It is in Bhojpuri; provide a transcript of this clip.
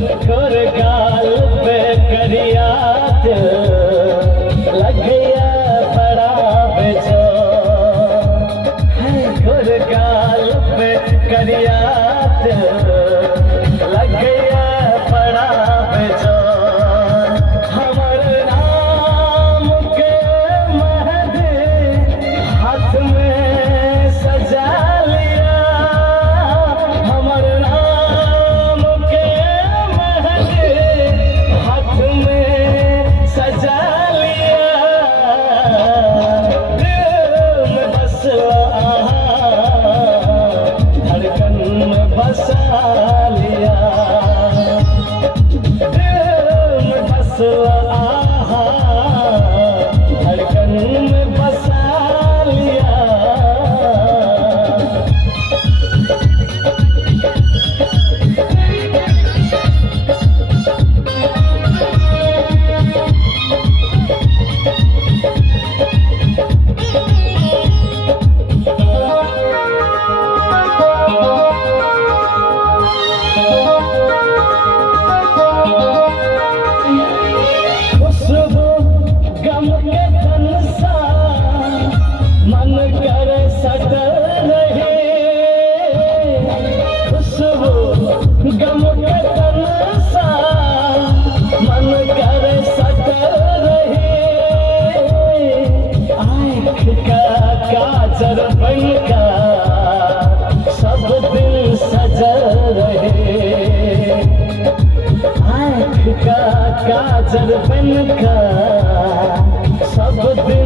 गोर गाल पे करिया दिल लग गया बड़ा बेजोर है। गोर गाल पे करिया दिल लग गया बड़ा बेजोर। हमर नाम के मेहंदी हाथ में सजा लिया। हमर नाम के मेहंदी हाथ में सजा लिया। दिल में बसला धड़कन में बसा लिया। दिल में बसला धड़कन में बसा लिया। खुशबू गम के तन सा मन करे सटल रहे। खुशबू गम के तन सा मन करे सटल रहे। आँख का काजल बनका सब दिल सजल रहे। आँख का काजल बनका सब दिल